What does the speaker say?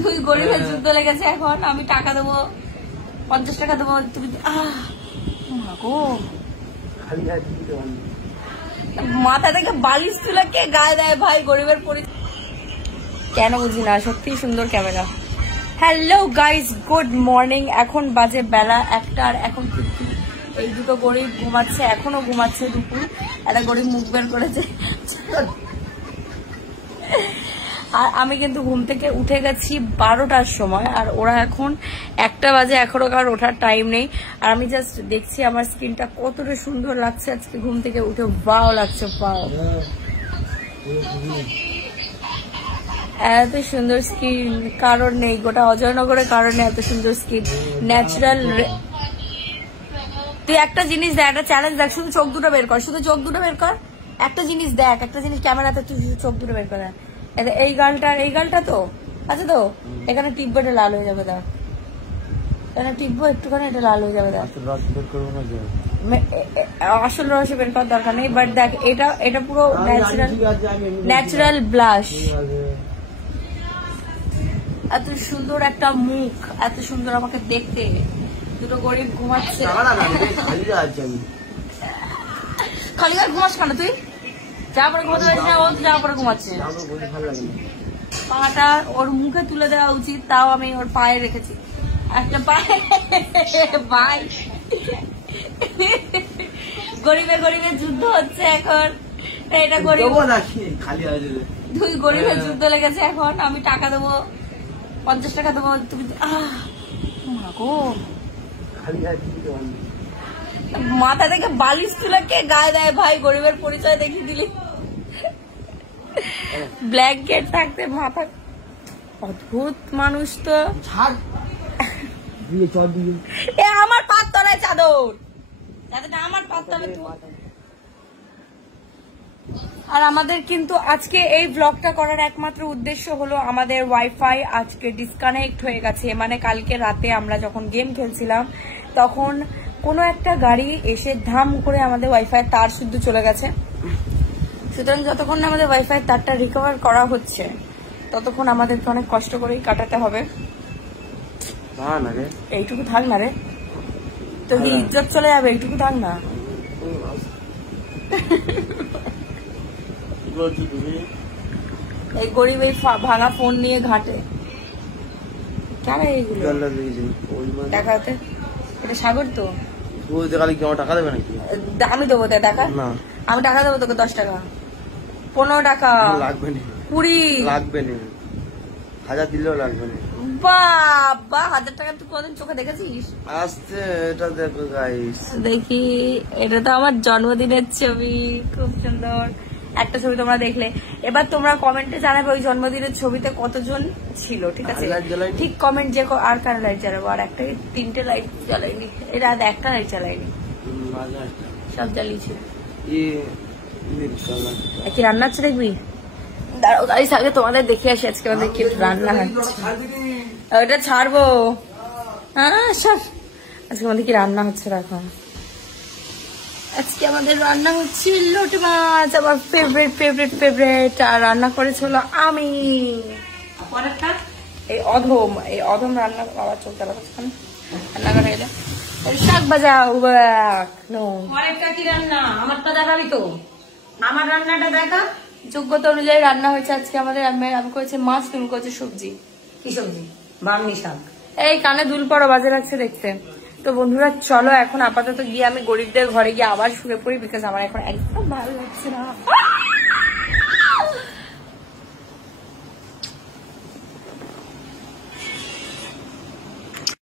দুই গরিবের যুদ্ধ লেগেছে এখন। আমি টাকা দেবো, 50 টাকা দেবো, তুমি মাথা থেকে বালিশ তুলে কে গায়ে দেয় ভাই গরিবের পরিচয় কেন বুঝি না। সত্যি সুন্দর camera. Hello guys, good morning. এখন বাজে বেলা 1টা আর এখন এই দুটো গরিব ঘুমাচ্ছে, এখনো ঘুমাচ্ছে। দুপুর একটা গরিব মুখ বের করেছে আর আমি কিন্তু ঘুম থেকে উঠে গেছি 12টার সময়, আর ওরা এখন 1টা বাজে, এখনো কারণ ওঠার টাইম নেই। আর আমি জাস্ট দেখছি আমার স্কিনটা কতটা সুন্দর লাগছে আজকে ঘুম থেকে উঠে। ভালো লাগছে, পাও এত সুন্দর স্কিন কারণ নেই, গোটা অজয়নগরের কারণে এত সুন্দর স্কিন ন্যাচারাল। তুই একটা জিনিস দেখ, একটা চ্যালেঞ্জ দেখ, শুধু চোখ দুটো বের কর, শুধু চোখ দুটো বের কর। একটা জিনিস দেখ, একটা জিনিস ক্যামেরাতে তুই শুধু চোখ দুটো বের কর। এই গালটা তো আচ্ছা, তো এখানে টিপবো, এটা লাল হয়ে যাবে। দেখ এখানে টিপবো একটুখানি, এটা লাল হয়ে যাবে। দেখ আসল রস বের করার দরকার নেই, বাট দেখ এটা পুরো ন্যাচারাল ব্লাশ। এত সুন্দর একটা মুখ, এত সুন্দর আমাকে দেখতে। দুটো গরিব ঘুমাচ্ছে। খালি গায়ে ঘুমাস কেন তুই? যা পরে ঘুমাতে পারিস না, ও যা পরে ঘুমাচ্ছে। পাটা ওর মুখে তুলে দেওয়া উচিত, তাও আমি ওর পায়ে রেখেছি একটা পায়ে। ভাই গরিবের যুদ্ধ হচ্ছে এখন। এটা গরিব, দুই গরিবের যুদ্ধ লেগেছে এখন। আমি টাকা দেবো, 50 টাকা দেবো, তুমি মাথা থেকে বালিশ তুলে কে গায়ে দেয় ভাই গরিবের পরিচয় দেখিয়ে দিলি। ব্ল্যাঙ্কেট থাকতে মাথা, অদ্ভুত মানুষ তো। এ আমার পাত তলায় চাদর, চাদরটা আমার পাত তলায়। আর আমাদের কিন্তু আজকে এই ব্লগটা করার একমাত্র উদ্দেশ্য হলো আমাদের ওয়াইফাই আজকে ডিসকানেক্ট হয়ে গেছে। মানে কালকে রাতে আমরা যখন গেম খেলছিলাম তখন কোনো একটা গাড়ি এসে ধাম করে আমাদের ওয়াইফাই তার শুদ্ধ চলে গেছে। সুতরাং যতক্ষণ আমাদের ওয়াইফাই তারটা রিকভার করা হচ্ছে ততক্ষণ আমাদেরকে অনেক কষ্ট করেই কাটাতে হবে। এইটুকু থাক না রে, তো কি ইজ্জত চলে যাবে? এইটুকু থাক না। এই গরিব এই ভাঙা ফোন নিয়ে ঘাটে কেন এইগুলো দেখাতে? এটা সাগর তো, টাকা দেবে নাকি? আমি দেবো দেখা, আমি টাকা দেবো তোকে 10 টাকা, 15 টাকা লাগবে না, 20 লাগবে না, 1000 দিলেও লাগবে না। বাবা 1000 টাকা তুই কোনদিন চোখে দেখেছিস? আসতে এটা দেখো গাইস, দেখি এটা তো আমার জন্মদিনের ছবি, খুব সুন্দর একটা ছবি তোমরা দেখলে। এবার তোমরা কমেন্টে জানাবে ওই জন্মদিনের ছবিতে কতজন ছিল, ঠিক আছে? ঠিক কমেন্ট যে আর কার লাইট জ্বালাবো। আর একটা 3টে লাইট জ্বালাইনি, এটা একটা লাইট জ্বালাইনি, সব জ্বালিয়েছি। কি রান্না হচ্ছে দেখবি? দাঁড়াও গাইস, আগে তোমাদের দেখে আসি আজকে আমাদের কি রান্না হচ্ছে। ওটা ছাড়বো, হ্যাঁ সব আজকে আমাদের কি রান্না হচ্ছে রাখো। আজকে আমাদের রান্না হচ্ছে লোটে মাছ, আমার ফেভারিট। আর রান্না করেছিল আমি। এই অধম রান্না আবার চলতে পারছেন রান্না করে গেলে শাক ভাজা। কি রান্না আমারটা দেখাবি তো? আমার রান্নাটা দেখা। যোগ্যতা অনুযায়ী রান্না হয়েছে আজকে আমাদের। আমি করেছি মাছ, তুমি করেছো সবজি। কি সবজি? বামনি শাক। এই কানে দুল পড়া বাজে লাগছে দেখতে। তো বন্ধুরা চলো এখন আপাতত গিয়ে আমি গরিবদের ঘরে গিয়ে আবার শুয়ে পড়ি, বিকজ আমার এখন একদম ভালো লাগছে না।